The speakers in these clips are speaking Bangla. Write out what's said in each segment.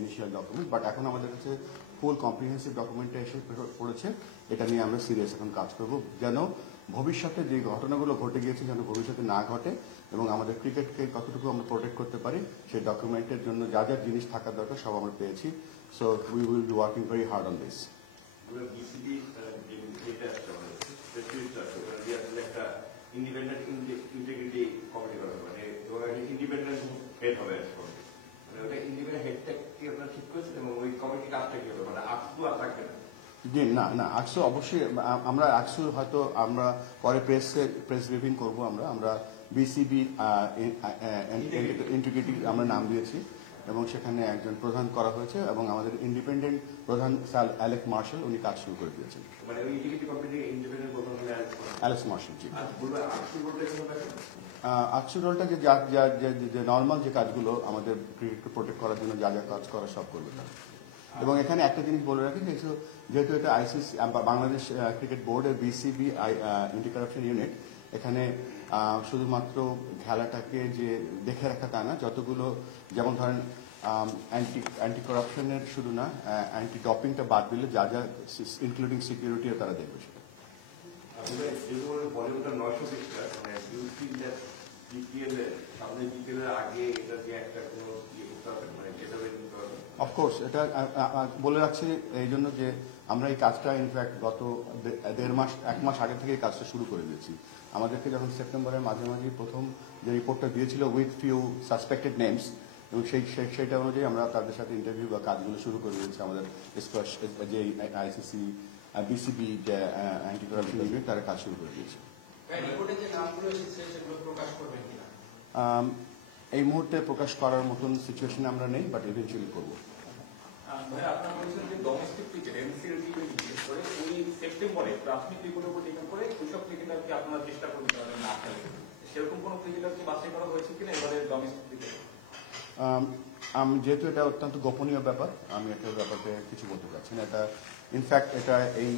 ইনিশিয়াল ডকুমেন্ট, বাট এখন আমাদের কাছে ফুল কম্প্রিহেন্সিভ ডকুমেন্টটা এসে পড়েছে। এটা নিয়ে আমরা সিরিয়াস এখন কাজ করব, যেন ভবিষ্যতে যে ঘটনাগুলো ঘটে গিয়েছে যেন ভবিষ্যতে না ঘটে, এবং আমাদের ক্রিকেটকে কতটুকু আমরা প্রোটেক্ট করতে পারি সেই ডকুমেন্টের জন্য যা যা জিনিস থাকা দরকার সব আমরা পেয়েছি। So we will be working very hard on this. Independent integrity committee করা হবে, মানে ইন্ডিপেন্ডেন্ট হেড হবে, ওটা ইন্ডিপেন্ডেন্ট হেডটা কি আপনারা ঠিক করেছেন এবং ওই কমিটি কাজটা কি হবে, মানে আকসু আর থাকবে না? জি না, আকসু অবশ্যই আমরা আকসু হয়তো আমরা পরে প্রেস ব্রিফিং করবো। আমরা বিসিবি ইন্টিগ্রিটি আমরা নাম দিয়েছি এবং সেখানে একজন প্রধান করা হয়েছে এবং আমাদের ইন্ডিপেন্ডেন্ট প্রধান স্যার অ্যালেক্স মার্শাল উনি কাজ শুরু করে দিয়েছেন। মানে ওই ইন্টিগ্রিটি কমিটি ইন্ডিপেন্ডেন্ট প্রধান হলে অ্যালেক্স মার্শাল। জি, আকসু রোলটা কেমন থাকে? আকসু রোলটা যে নর্মাল যে কাজগুলো আমাদের ক্রিকেটকে প্রোটেক্ট করার জন্য যা যা কাজ করা সব করবে তারা। এবং এখানে একটা জিনিস বলে রাখি, যেহেতু এটা আইসিসি বাংলাদেশ ক্রিকেট বোর্ডের বিসিবি অ্যান্টি কারাপশন ইউনিট, এখানে শুধুমাত্র খেলাটাকে যে দেখে রাখা তা না, যতগুলো যেমন ধরেন অ্যান্টি কারাপশনের শুধু না, অ্যান্টি ডপিংটা বাদ দিলে যা যা ইনক্লুডিং সিকিউরিটিও তারা দেখবে সেটা। বলিউডের 900 পিক্সেল, মানে বিপিএল সামনে বিপিএল আগে এটা যে একটা কোনো করতে হবে, মানে যেটা অফকোর্স এটা বলে রাখছি এই জন্য যে আমরা এই কাজটা ইনফ্যাক্ট গত 1 মাস আগে থেকে এই কাজটা শুরু করে দিয়েছি। আমাদেরকে যখন সেপ্টেম্বরের মাঝামাঝি প্রথম যে রিপোর্টটা দিয়েছিল উইথ ফিউ সাসপেক্টেড নেমস, এবং সেইটা অনুযায়ী আমরা তাদের সাথে ইন্টারভিউ বা কাজগুলো শুরু করে দিয়েছি। আমাদের যে আইসিসি বিসিবি যে অ্যান্টি কারাপশন ইউনিট তারা কাজ শুরু করে দিয়েছে। এই মুহূর্তে প্রকাশ করার মতন সিচুয়েশনে আমরা নেই, বাট ইভেন্চুয়ালি করবো। আপনারা বলছেন যে ডোমেস্টিক ক্রিকেট এমসিএল বিশেষ করে ওই সেপ্টেম্বরে প্রাথমিক রিপোর্টের উপর ডিপেন্ড করে ওইসব ক্রিকেটারকে আপনারা চেষ্টা করবেন না খেলে, সেরকম কোনো ক্রিকেটার কি বাছাই করা হয়েছে কিনা এবারে ডোমেস্টিক ক্রিকেট? যেহেতু এটা অত্যন্ত গোপনীয় ব্যাপার, আমি এটার ব্যাপারে কিছু বলতে চাচ্ছি না। এটা ইনফ্যাক্ট এটা এই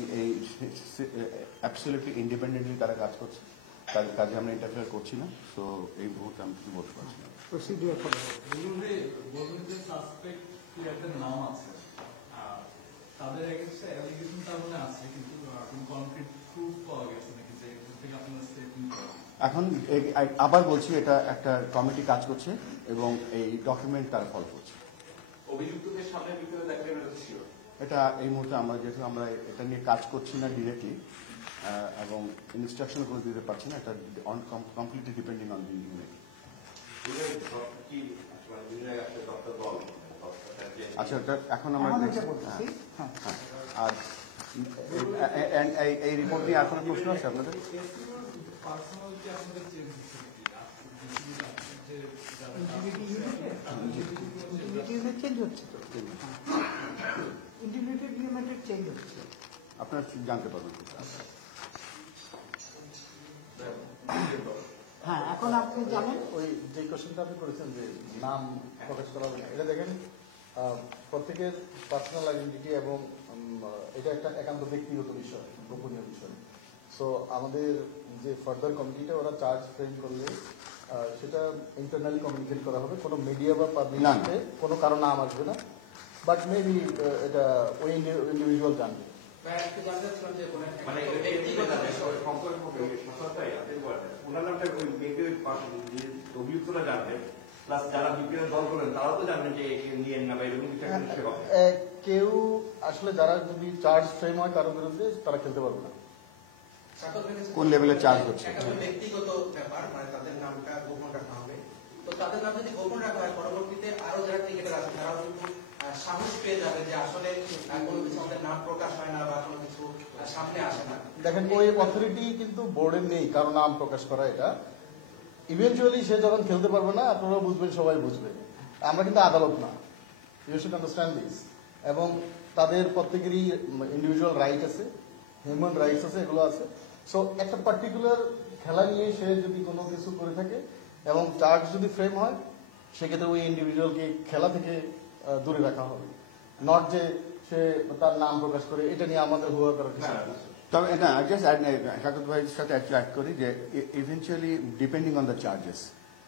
অ্যাবসলিউটলি ইন্ডিপেন্ডেন্টলি তারা কাজ করছে, তাদের কাজে আমরা ইন্টারফেয়ার করছি না। সো এই মুহূর্তে আমি কিছু বলতে পারছি না। প্রসিডিউর ফলো নাম আছে, তাদের এগেইনস্টে অ্যালিগেশন তার মনে আছে, কিন্তু কোনো কনক্রিট প্রুফ পাওয়া গেছে নাকি যে থেকে আপনারা স্টেটমেন্ট করেন? এখন আবার বলছি, এটা একটা কমিটি কাজ করছে এবং এই ডকুমেন্ট তারা ফলো করছে। অভিযুক্তদের সামনে বিকেলে দেখবেন এটা এই মুহূর্তে আমরা যেহেতু আমরা এটা নিয়ে কাজ করছি না ডিরেক্টলি এবং ইনস্ট্রাকশন করে দিতে পারছি না, এটা completely depending on the unit. আচ্ছা, এখন আমরা আর এই রিপোর্ট নিয়ে আর কোনো প্রশ্ন আছে আপনাদের? চেঞ্জ হচ্ছে তো, ইন্টিগ্রেটেড ইউনিটের চেঞ্জ হচ্ছে, আপনারা জানতে পারবেন। হ্যাঁ, এখন আপনি জানেন ওই যে কোশ্চেনটা আপনি করেছেন যে নাম প্রকাশ করা হবে না, এটা দেখেন প্রত্যেকের পার্সোনাল আইডেন্টিটি এবং এটা একটা একান্ত ব্যক্তিগত বিষয়, গোপনীয় বিষয়। সো আমাদের যে ফার্দার কমিটিটা ওরা চার্জ ফ্রেম করলে সেটা ইন্টারনালি কমিউনিকেট করা হবে, কোনো মিডিয়া বা পাবলিশে কোনো কারো নাম আসবে না, বাট মেবি এটা ওই ইন্ডিভিজুয়াল জানবে। অভিযুক্তরা জানবে, প্লাস যারা বিপিএল দল করেন তারাও তো জানবেন যে নিয়ে না বা এরকম কিছু কেউ আসলে যারা যদি চার্জ ফ্রেম হয় কারোর বিরুদ্ধে তারা খেলতে পারবে না। কোন লেভেলে চার্জ হচ্ছে? ব্যক্তিগত ব্যাপার, মানে তাদের নামটা গোপন রাখা হবে। তো তাদের নাম যদি গোপন রাখা হয়, পরবর্তীতে আরো যারা ক্রিকেটার আছে তারাও কিন্তু সাহস পেয়ে যাবে যে আসলে কোনো কিছু আমাদের নাম প্রকাশ হয় না বা কোনো কিছু সামনে আসে না। দেখেন, ওই অথরিটি কিন্তু বোর্ডের নেই কারো নাম প্রকাশ করা। এটা ইভেন্চুয়ালি সে যখন খেলতে পারবে না, আপনারা বুঝবেন, সবাই বুঝবে। আমরা কিন্তু আদালত না, ইউ শুড আন্ডারস্ট্যান্ড দিস। এবং তাদের প্রত্যেকেরই ইন্ডিভিজুয়াল রাইট আছে, হিউম্যান রাইটস আছে, এগুলো আছে। সো একটা পার্টিকুলার খেলা নিয়ে সে যদি কোনো কিছু করে থাকে এবং চার্জ যদি ফ্রেম হয়, সেক্ষেত্রে ওই ইন্ডিভিজুয়ালকে খেলা থেকে দূরে রাখা হবে, নট যে সে তার নাম প্রকাশ করে। এটা নিয়ে আমাদের হুয়া করার কিছু না। তবে জাস্ট শাকাত ভাইয়ের সাথে অ্যাড করি যে eventually depending on the charges,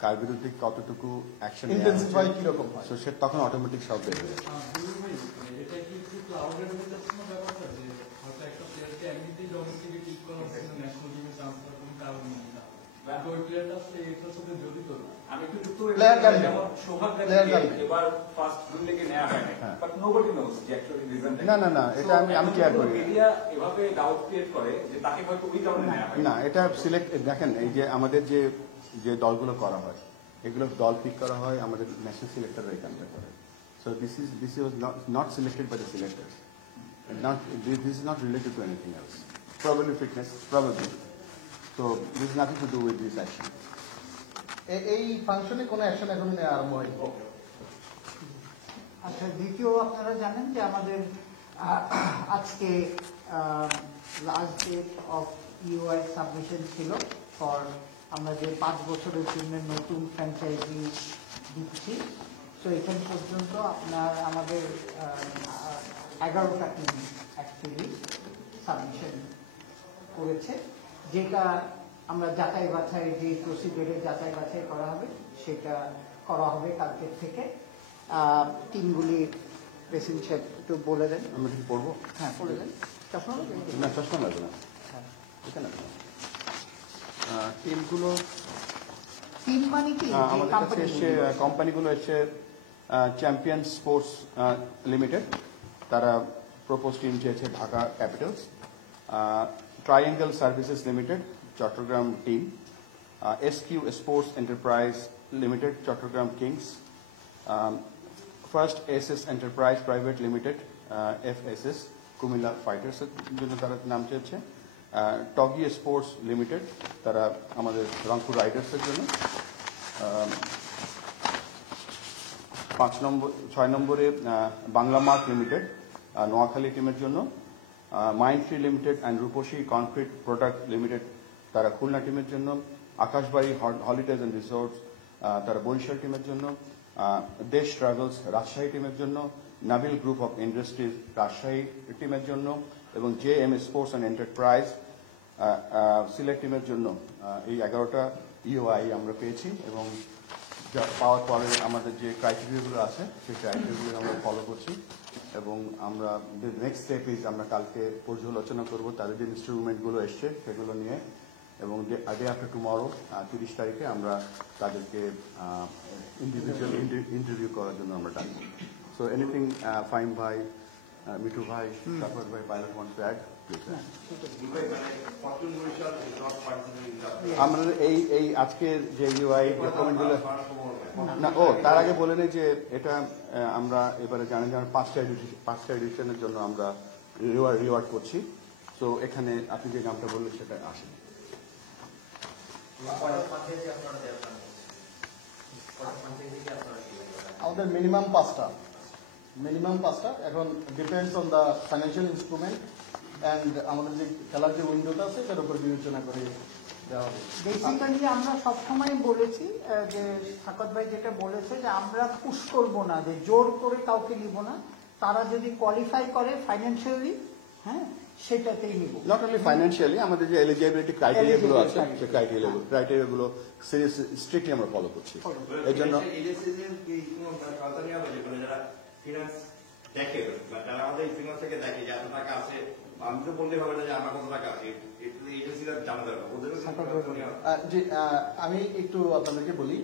কার বিরুদ্ধে কতটুকু অ্যাকশন ইন্টেন্সিফাই কিরকম হয়? সো সে তখন অটোমেটিক সব বের হয়ে যায়। দুলু ভাই, এটা কি একটু ক্লাউডের হয়ে যাচ্ছে না ব্যাপারটা, যে হয়তো একটা প্লেয়ারকে এমনিতেই ডোমেস্টিকে ঠিক করা হচ্ছে না, ন্যাশনাল টিমে ট্রান্সফার কোনো কারণ নেই না, কিন্তু ওই প্লেয়ারটা আসলে এটার সাথে জড়িত না। আমি একটু যুক্ত Player can be. যেমন সোহাগ Player can গাজীকে be. এবার ফার্স্ট রুল লেগে নেওয়া হয় হ্যাঁ। বাট নোবডি নোজ যে অ্যাকচুয়ালি রিজন না, এটা আমি কেয়ার করি না। মিডিয়া এভাবে ডাউট ক্রিয়েট করে যে তাকে হয়তো ওই কারণে নেওয়া হয় না, এটা সিলেক্ট দেখেন, এই যে আমাদের যে দলগুলো করা হয়, এগুলো দল পিক করা হয় আমাদের ন্যাশনাল সিলেক্টররা এখানটা করে। So this was not selected by the selectors, this is not related to anything else, probably fitness, probably. So this is nothing to do with this action. এই ফাংশনে কোনো অ্যাকশন এখনো নেওয়া আরম্ভ হয়নি। আচ্ছা, দ্বিতীয় আপনারা জানেন যে আমাদের আজকে last date of UI submission ছিল ফর আমরা যে 5 বছরের জন্য নতুন ফ্র্যাঞ্চাইজি দিচ্ছি। তো এখান পর্যন্ত আমাদের 11টা টিম অ্যাকচুয়ালি সাবমিশন করেছে, যেটা আমরা যাচাই বাছাই, যে প্রসিডিওরে যাচাই বাছাই করা হবে সেটা করা হবে কালকের থেকে। টিমগুলি প্রেসিডেন্ট সাহেব একটু বলে দেন। আমরা কি পড়বো? হ্যাঁ, বলে দেন। চশমা লাগবে? না, চশমা লাগবে না, হ্যাঁ। এখানে টিমগুলো টিম মানে কি? যে আমাদের কাছে কোম্পানি এসছে, কোম্পানিগুলো এসছে চ্যাম্পিয়ন স্পোর্টস লিমিটেড, তারা প্রপোজ টিম চেয়েছে Dhaka Capitals, Triangle Services Limited Chattogram team, SQ Sports Enterprise Limited Chattogram Kings, first SS Enterprise Private Limited FSS Comilla ফাইটার্সের জন্য তারা নাম চেয়েছে, টগি স্পোর্টস লিমিটেড তারা আমাদের রংপুর রাইডার্সের জন্য, 6 নম্বরে বাংলা মার্ট লিমিটেড নোয়াখালী টিমের জন্য, Mindtree Limited and Rupshi Concrete Product Limited তারা খুলনা টিমের জন্য, আকাশবাড়ি হলিডেজ অ্যান্ড রিসোর্টস তারা বরিশাল টিমের জন্য, দেশ ট্রাভেলস রাজশাহী টিমের জন্য, Nabil group of industries Rajshahi টিমের জন্য এবং JM sports and enterprise Sylhet টিমের জন্য এই 11টা ইউআই আমরা পেয়েছি। এবং পাওয়ার পরে আমাদের যে ক্রাইটেরিয়াগুলো আছে সেই ক্রাইটেরিয়াগুলো আমরা ফলো করছি এবং আমরা নেক্সট স্টেপ ইজ আমরা কালকে পর্যালোচনা করব তাদের যে ইনস্ট্রুমেন্টগুলো এসছে সেগুলো নিয়ে, এবং ডে আফটার টুমরো 30 তারিখে আমরা তাদেরকে ইন্ডিভিজুয়াল ইন্টারভিউ করার জন্য আমরা ডাকবো। সো এনিথিং ফাইম ভাই, মিঠু ভাই, সাফর ভাই, pilot want to add please? আমরা এই আজকের যে ইউআই ডকুমেন্টগুলো না, তার আগে বলে নেই যে এটা আমরা এবারে জানেন যে আমরা 5টা এডিশনের জন্য আমরা রিওয়ার্ড করছি। তো এখানে আপনি যে নামটা বললেন সেটা আসেন। আমাদের মিনিমাম 5টা, এখন depends on the financial instrument and আমাদের যে খেলার যে উইন্ডোটা আছে সেটার উপর বিবেচনা করে দেওয়া হবে। বেসিক্যালি আমরা সবসময় বলেছি যে সাকত ভাই যেটা বলেছে যে আমরা পুশ করবো না, যে জোর করে কাউকে নিব না, তারা যদি কোয়ালিফাই করে ফাইন্যান্সিয়ালি, হ্যাঁ, সেটাতেই নিব। নট অনলি ফাইন্যান্সিয়ালি, আমাদের যে এলিজিবিলিটি ক্রাইটেরিয়াগুলো আছে সেই ক্রাইটেরিয়াগুলো স্ট্রিক্টলি আমরা ফলো করছি। এই জন্য দেখে যারা আমাদের ফিনান্স থেকে দেখে যে এত টাকা আছে, আমি তো বলতে হবে না যে আমার কত টাকা আছে, এজেন্সিরা জানতে পারবে। জি, আমি একটু আপনাদেরকে বলি,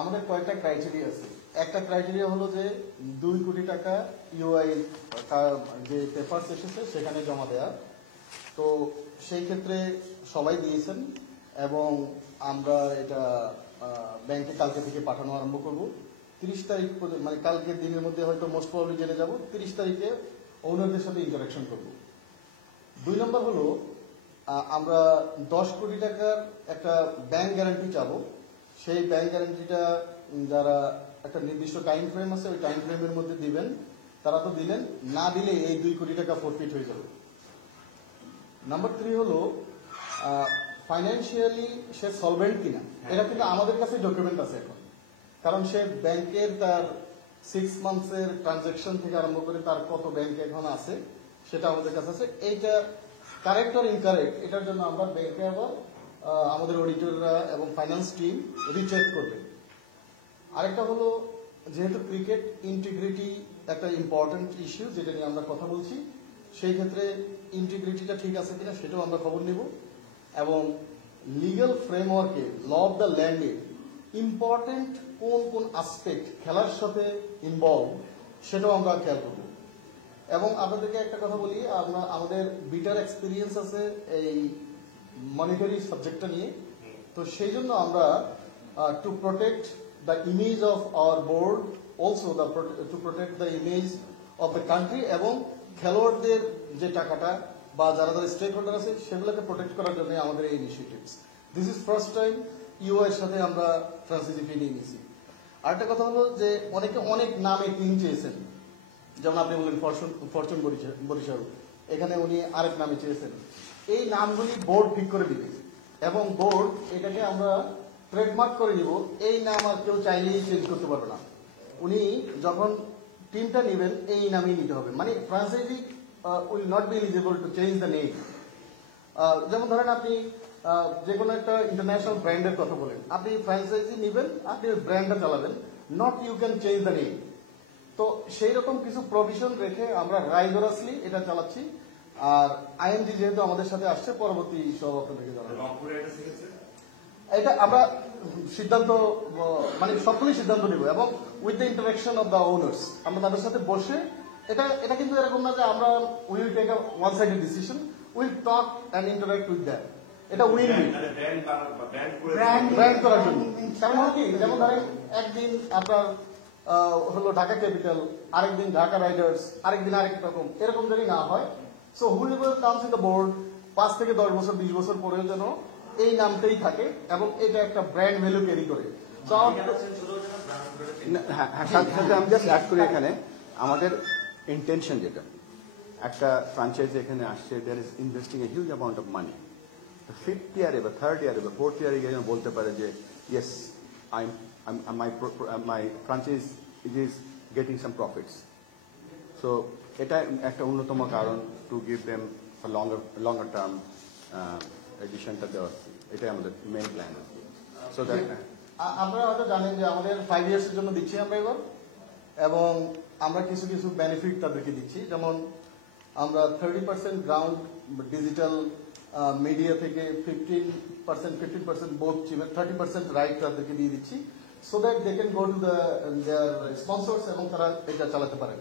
আমাদের কয়েকটা ক্রাইটেরিয়া আছে। একটা ক্রাইটেরিয়া হলো যে 2 কোটি টাকা ইউআই যে পেপারস এসেছে সেখানে জমা দেওয়া। তো সেই ক্ষেত্রে সবাই দিয়েছেন এবং আমরা এটা ব্যাংকে কালকে থেকে পাঠানো আরম্ভ করব। 30 তারিখ মানে কালকের দিনের মধ্যে হয়তো মোস্ট প্রবাবলি জেনে যাব। 30 তারিখে ওনারদের সাথে ইন্টারাকশন করব। 2 নম্বর হলো আমরা 10 কোটি টাকার একটা ব্যাংক গ্যারান্টি চাবো। সেই ব্যাংক গ্যারান্টিটা যারা একটা নির্দিষ্ট টাইম ফ্রেম আছে ওই টাইম ফ্রেমের মধ্যে দিবেন, তারা তো দিলেন, না দিলে এই 2 কোটি টাকা ফরফিট হয়ে যাবে। নাম্বার 3 হলো ফাইন্যান্সিয়ালি সে সলভেন্ট কিনা, এটা কিন্তু আমাদের কাছে ডকুমেন্ট আছে এখন, কারণ সে ব্যাংকের তার 6 মান্থসের ট্রানজাকশন থেকে আরম্ভ করে তার কত ব্যাংকে এখন আছে সেটা আমাদের কাছে আছে। এইটা কারেক্ট অর ইনকারেক্ট এটার জন্য আমরা ব্যাংকে আবার আমাদের অডিটররা এবং ফাইন্যান্স টিম রিচেক করবে। আরেকটা হলো, যেহেতু ক্রিকেট ইন্টিগ্রিটি একটা ইম্পর্টেন্ট ইস্যু যেটা নিয়ে আমরা কথা বলছি, সেই ক্ষেত্রে ইন্টিগ্রিটিটা ঠিক আছে কিনা সেটাও আমরা খবর নিব, এবং লিগ্যাল ফ্রেমওয়ার্কে ল অফ দ্য ল্যান্ডে ইম্পর্টেন্ট কোন কোন আসপেক্ট খেলার সাথে ইনভলভ সেটাও আমরা খেয়াল করব। এবং আপনাদেরকে একটা কথা বলি, আমরা আমাদের বিটার এক্সপিরিয়েন্স আছে এই মনিটারি সাবজেক্টটা নিয়ে, তো সেই জন্য আমরা to protect the image of our board, also to protect the image of the country, এবং খেলোয়াড়দের যে টাকাটা বা যারা যারা স্টেক হোল্ডার আছে সেগুলোকে প্রোটেক্ট করার জন্য আমাদের এই initiatives. This is first time you এর সাথে আমরা ফ্রান্সাইজি ফি নিয়ে নিয়েছি। আরেকটা কথা হলো যে অনেকে অনেক নামে টিম চেয়েছেন, যেমন আপনি বললেন ফরচুন বরিশাল, এখানে উনি আরেক নামে চেয়েছেন। এই নামগুলি বোর্ড ঠিক করে দিবে, এবং বোর্ড এটাকে আমরা ট্রেডমার্ক করে নিব, এই নাম আর কেউ চাইলেই চেঞ্জ করতে পারবে না। উনি যখন টিমটা নেবেন এই নামই নিতে হবে, মানে franchise will not be eligible to change the name. যেমন ধরেন আপনি যে কোনো একটা ইন্টারন্যাশনাল ব্র্যান্ডের কথা বলেন, আপনি ফ্র্যাঞ্চাইজি নেবেন, আপনি ওই ব্র্যান্ডটা চালাবেন, not you can change the name. তো সেই রকম কিছু প্রভিশন রেখে আমরা রাইগরাসলি এটা চালাচ্ছি। আর আইএনজি যেহেতু আমাদের সাথে আসছে, পরবর্তী সব আপনাদেরকে জানাবো। এটা আমরা সিদ্ধান্ত, মানে সবগুলি সিদ্ধান্ত নিব, এবং with the interaction of the owners আমরা তাদের সাথে বসে, এটা কিন্তু এরকম না যে আমরা will take a one sided decision, will talk and interact with them. এটা উইন উইন ব্র্যান্ড করার জন্য। কারণ হলো কি, যেমন ধরেন একদিন আপনার হলো ঢাকা ক্যাপিটাল, আরেকদিন ঢাকা রাইডার্স, আরেকদিন আরেক রকম, এরকম যদি না হয়, so whoever comes in the board 5 থেকে 10 বছর 20 বছর পরেও যেন এই নামটাই থাকে, এবং এটা একটা ব্র্যান্ড ভ্যালু ক্যারি করে। সাথে আমি জাস্ট অ্যাড করি এখানে, আমাদের ইন্টেনশন যেটা, একটা ফ্রাঞ্চাইজি এখানে আসছে, there is investing a huge amount of money, fifth ইয়ারে বা থার্ড ইয়ারে বা ফোর্থ ইয়ারে গিয়ে বলতে পারে যে yes my franchise is getting some profits. So এটা একটা অন্যতম কারণ to give them longer term এডিশনটা দেওয়া, এটাই আমাদের মেইন প্ল্যান। সো দ্যাট আপনারা হয়তো জানেন যে আমাদের 5 ইয়ার্সের জন্য দিচ্ছি আমরা এবার, এবং আমরা কিছু কিছু বেনিফিট তাদেরকে দিচ্ছি। যেমন আমরা 30% গ্রাউন্ড ডিজিটাল মিডিয়া থেকে 15% বোথ চিমের 30% রাইট তাদেরকে দিয়ে দিচ্ছি, so that they can go to their sponsors, এবং তারা এটা চালাতে পারেন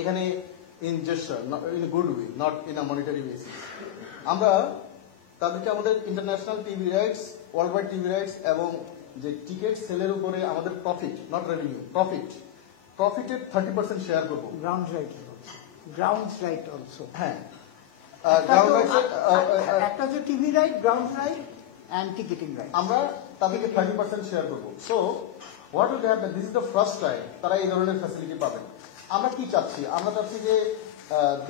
এখানে in gesture, in good way, not in a monetary basis. আমরা তাদেরকে আমাদের international TV rights, world wide TV rights, এবং যে টিকিট সেলের উপরে আমাদের প্রফিট, নট রেভিনিউ, প্রফিটের 30% শেয়ার করবো। গ্রাউন্ড রাইট অলসো, হ্যাঁ, একটা যে TV right, ground right and ticketing right, আমরা তাদেরকে 30% শেয়ার করবো। So what will happen, this is the first time তারা এই ধরনের ফ্যাসিলিটি পাবেন। আমরা কি চাচ্ছি, আমরা চাচ্ছি যে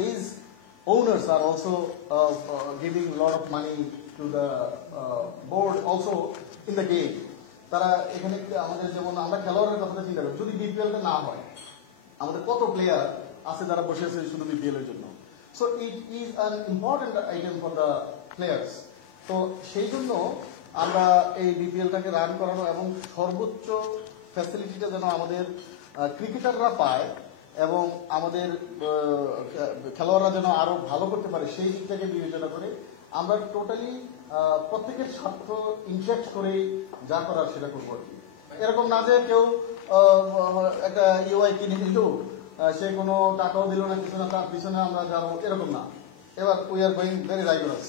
this owners are also giving a lot of money to the board also in the game. তারা এখানে আমাদের, যেমন আমরা খেলোয়াড়ের কথা চিন্তা করি, যদি বিপিএলটা না হয় আমাদের কত প্লেয়ার আছে যারা বসে আছে শুধু বিপিএল এর জন্য। So it is an important item for the players. তো সেই জন্য আমরা এই বিপিএলটাকে রান করানো এবং সর্বোচ্চ ফ্যাসিলিটিটা যেন আমাদের ক্রিকেটাররা পায়, এবং আমাদের খেলোয়াড়রা যেন আরো ভালো করতে পারে, সেই দিকটাকে বিবেচনা করে আমরা টোটালি প্রত্যেকের স্বার্থ ইনজেক্ট করে যা করার সেটা করবো আর কি। এরকম না যে কেউ একটা ইউআই কিনে নিল, সে কোনো টাকাও দিল না, কিছু না, তার পিছনে আমরা যাবো, এরকম না। এবার উই আর গোয়িং ভেরি রাইগরাস।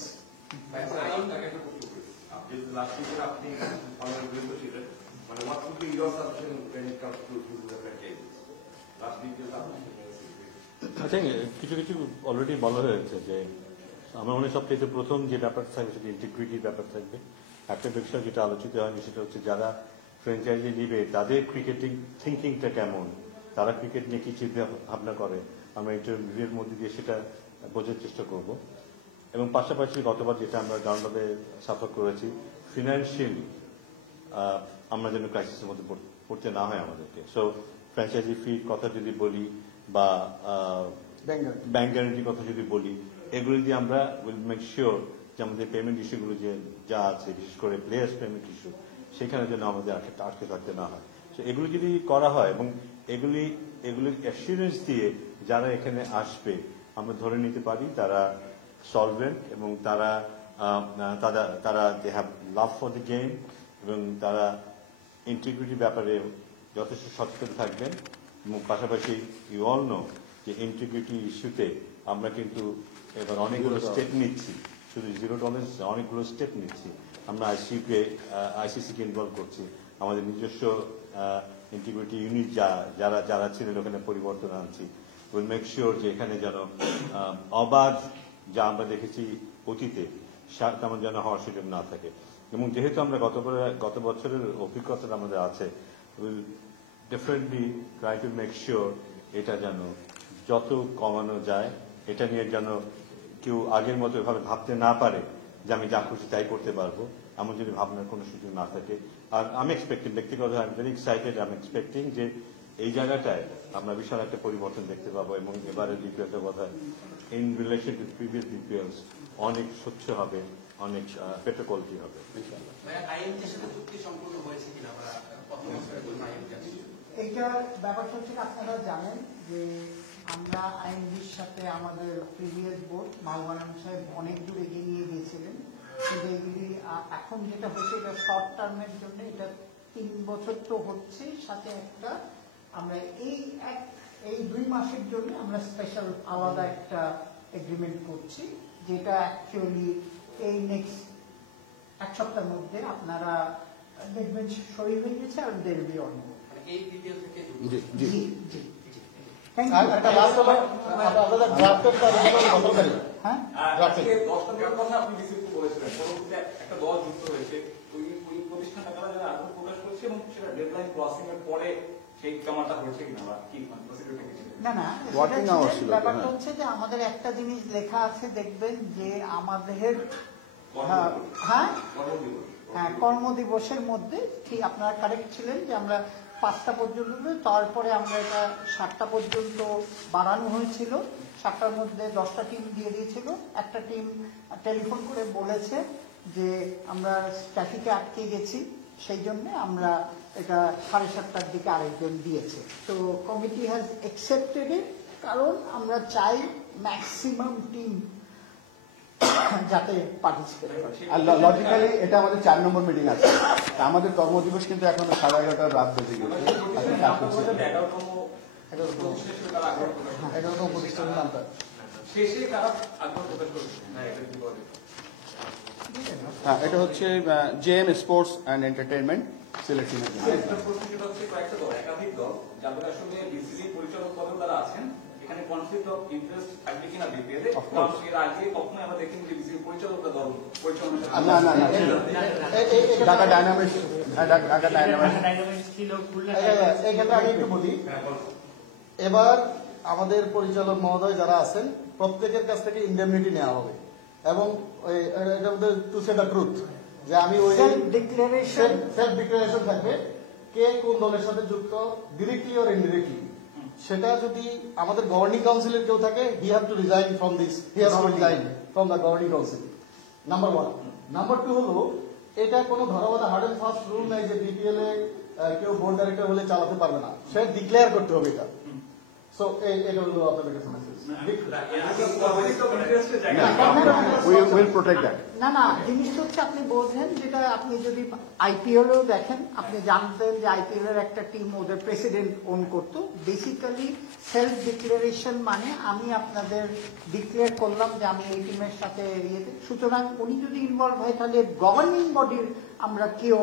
আচ্ছা, কিছু কিছু অলরেডি বলা হয়েছে যে আমার মনে সবচেয়ে প্রথম যে ব্যাপারটা থাকবে সেটা ইন্টিগ্রিটির ব্যাপার থাকবে। একটা বিষয় যেটা আলোচিত হয়নি সেটা হচ্ছে যারা ফ্র্যাঞ্চাইজি নিবে তাদের ক্রিকেটিং থিঙ্কিংটা কেমন, তারা ক্রিকেট নিয়ে কি চিন্তা ভাবনা করে, আমরা ইন্টারভিউয়ের মধ্যে দিয়ে সেটা বোঝার চেষ্টা করব। এবং পাশাপাশি গতবার যেটা আমরা গ্রাউন্ডে সাফার করেছি, ফিনান্সিয়ালি আমরা যেন ক্রাইসিসের মধ্যে পড়তে না হয় আমাদেরকে। সো ফ্র্যাঞ্চাইজি ফির কথা যদি বলি বা ব্যাংক গ্যারান্টির কথা যদি বলি, এগুলি দিয়ে আমরা উইল মেক শিওর যে আমাদের পেমেন্ট ইস্যুগুলো যে যা আছে, বিশেষ করে প্লেয়ার্স পেমেন্ট ইস্যু, সেখানে যেন আমাদের আটকে থাকতে না হয়। তো এগুলো যদি করা হয় এবং এগুলি অ্যাসিউরেন্স দিয়ে যারা এখানে আসবে, আমরা ধরে নিতে পারি তারা সলভেন্ট এবং তারা they have love for the game এবং তারা ইন্টিগ্রিটির ব্যাপারে যথেষ্ট সচেতন থাকবেন। এবং পাশাপাশি ইউ অল নো যে ইন্টিগ্রিটি ইস্যুতে আমরা কিন্তু এবার অনেকগুলো স্টেপ নিচ্ছি, শুধু জিরো টলারেন্স অনেকগুলো স্টেপ নিচ্ছি। আমরা আইসিসিকে ইনভলভ করছি, আমাদের নিজস্ব ইন্টিগ্রিটি ইউনিট যারা ছিলেন ওখানে পরিবর্তন আনছি। উইল মেক শিওর যে এখানে যেন অবাধ যা আমরা দেখেছি অতীতে তেমন যেন হওয়ার সুযোগ না থাকে। এবং যেহেতু আমরা গত বছরের অভিজ্ঞতা আমাদের আছে, will definitely try to make sure এটা যেন যত কমানো যায়, এটা নিয়ে যেন কেউ আগের মতো এভাবে ভাবতে না পারে যে আমি যা খুশি তাই করতে পারবো, এমন যদি ভাবনার কোনো সুযোগ না থাকে। আর আমি এক্সপেক্টিং, ব্যক্তিগত I am very excited, I am expecting যে এই জায়গাটায় আমরা বিশাল একটা পরিবর্তন দেখতে পাবো এবং এবারে বিপিএলটা বোধ হয় ইন রিলেশন টু প্রিভিয়াস বিপিএলস অনেক স্বচ্ছ হবে, অনেক বেটার কোয়ালিটি হবে। আইএমটির সাথে চুক্তি সম্পূর্ণ হয়েছে কিনা বা কত বছরের জন্য আইএমটি? এইটার ব্যাপারটা হচ্ছে আপনারা জানেন যে আমরা আইনজির সাথে আমাদের প্রিভিয়াস বোর্ড মাহবুবান সাহেব অনেক দূর এগিয়ে নিয়ে গিয়েছিলেন। কিন্তু এগুলি এখন যেটা হচ্ছে এটা শর্ট টার্মের জন্য, এটা 3 বছর তো হচ্ছে, সাথে একটা আমরা এই 2 মাসের জন্য আমরা স্পেশাল আলাদা একটা এগ্রিমেন্ট করছি, যেটা অ্যাকচুয়ালি এই নেক্সট 1 সপ্তাহের মধ্যে আপনারা দেখবেন সই হয়ে গেছে আর দের বি অন এই বিপিএল থেকে জি জি জি। একটা লাস্ট হলো আপনাদের ড্রাফটের হ্যাঁ, আজকে 10 নম্বর কথা আপনি রিসিভ বলেছিলেন, পরবর্তীতে একটা দল যুক্ত হয়েছে, ওই প্রতিষ্ঠানটা তারা যারা আগ্রহ প্রকাশ করেছে এবং সেটা ডেডলাইন ক্রসিং এর পরে সেই কামাটা হয়েছে কিনা বা কি প্রসিডিউর থেকে ছিল? না না, Working hours ছিল, ব্যাপারটা হ্যাঁ। হচ্ছে যে আমাদের একটা জিনিস লেখা আছে, দেখবেন যে আমাদের হ্যাঁ কর্মদিবসের মধ্যে, ঠিক আপনারা কারেক্ট ছিলেন যে আমরা 5টা পর্যন্ত, তারপরে আমরা এটা 7টা পর্যন্ত বাড়ানো হয়েছিল। 7টার মধ্যে 10টা টিম দিয়ে দিয়েছিল। একটা টিম টেলিফোন করে বলেছে যে আমরা ট্রাফিকে আটকে গেছি, সেই জন্য আমরা এটা 7:30টার দিকে আরেকজন দিয়েছে। তো কমিটি হ্যাজ অ্যাকসেপ্টেড ইট, কারণ আমরা চাই ম্যাক্সিমাম টিম যাতে পার্টিসিপেট করে। আর লজিক্যালি এটা আমাদের 4 নম্বর মিটিং আছে। তা আমাদের কর্মদিবস কিন্তু এখন 11:30 রাত বেজে গেছে। এখন কাজ করছি। 11তম প্রতিষ্ঠানের নামটা শেষে কারা আগ্রহ প্রকাশ করেছে না এটা কি বলে? হ্যাঁ, এটা হচ্ছে জেএম স্পোর্টস অ্যান্ড এন্টারটেইনমেন্ট সিলেকশনের জন্য। একটা প্রশ্ন যেটা হচ্ছে কয়েকটা দল, একাধিক দল যাদের আসলে বিসিসি পরিচালক পদে তারা আছেন, এখানে কনফ্লিক্ট অফ ইন্টারেস্ট থাকবে কিনা বিপিএল এ? এর আগে কখনো আমরা দেখিনি যে বিসিসি পরিচালকরা দল পরিচালনা না না না, ঢাকা ডায়নামিক্স, ঢাকা ডায়নামিক্স এই ক্ষেত্রে আমি একটু বলি। এবার আমাদের পরিচালক মহোদয় যারা আছেন প্রত্যেকের কাছ থেকে ইন্ডেমনিটি নেওয়া হবে এবং এটা মধ্যে টু সে দ্য ট্রুথ যে আমি ওই সেলফ ডিক্লারেশন থাকবে কে কোন দলের সাথে যুক্ত, ডিরেক্টলি অর ইনডিরেক্টলি। সেটা যদি আমাদের গভর্নিং কাউন্সিলের কেউ থাকে, he have to resign from this, he has to resign from the governing council. Number 1। Number 2 হলো এটা কোনো ধরাবাধা হার্ড এন্ড ফাস্ট রুল নাই যে বিপিএল এ কেউ বোর্ড ডাইরেক্টর হলে চালাতে পারবে না, সে ডিক্লেয়ার করতে হবে এটা। সো এটা হলো আপনাদের কাছে মেসেজ। Will protect that. না না, জিনিসটা হচ্ছে আপনি বলছেন যেটা আপনি যদি আইপিএলও দেখেন, আপনি জানতেন যে আইপিএল এর একটা টিম ওদের প্রেসিডেন্ট ওন করতো। বেসিক্যালি সেলফ ডিক্লারেশন মানে আমি আপনাদের ডিক্লেয়ার করলাম যে আমি এই টিমের সাথে ইয়েতে, সুতরাং উনি যদি ইনভলভ হয় তাহলে গভর্নিং বডির আমরা কেউ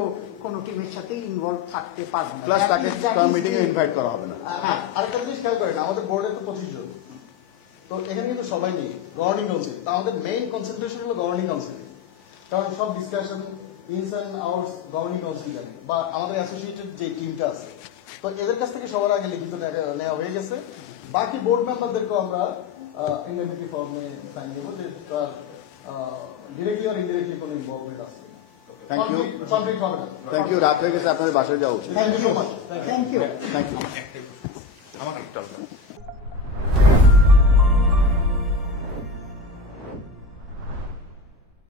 কোনো টিমের সাথে ইনভলভ থাকতে পারবো না। প্লাস তাকে মিটিং এ ইনভাইট করা হবে না। হ্যাঁ, আরেকটা জিনিস খেয়াল করেন, আমাদের বোর্ডে তো 25 জন, তো এখানে কিন্তু সবাই নেই গভর্নিং কাউন্সিল। তা আমাদের মেইন কনসেন্ট্রেশন হলো গভর্নিং কাউন্সিল, কারণ সব discussion ins and outs governing council জানে, বা আমাদের অ্যাসোসিয়েটেড যে টিমটা আছে, তো এদের কাছ থেকে সবার আগে লিখিত নেওয়া হয়ে গেছে। বাকি বোর্ড মেম্বারদেরকেও আমরা ইন্ডেমনিটি ফর্মে সাইন দেবো যে তার ডিরেক্টলি আর ইনডিরেক্টলি কোনো ইনভলভমেন্ট আছে। থ্যাংক ইউ, কনফ্লিক্ট হবে না। Thank you. রাত হয়ে গেছে, আপনাদের বাসায় যাওয়া উচিত। Thank you so much. Thank you. Thank you.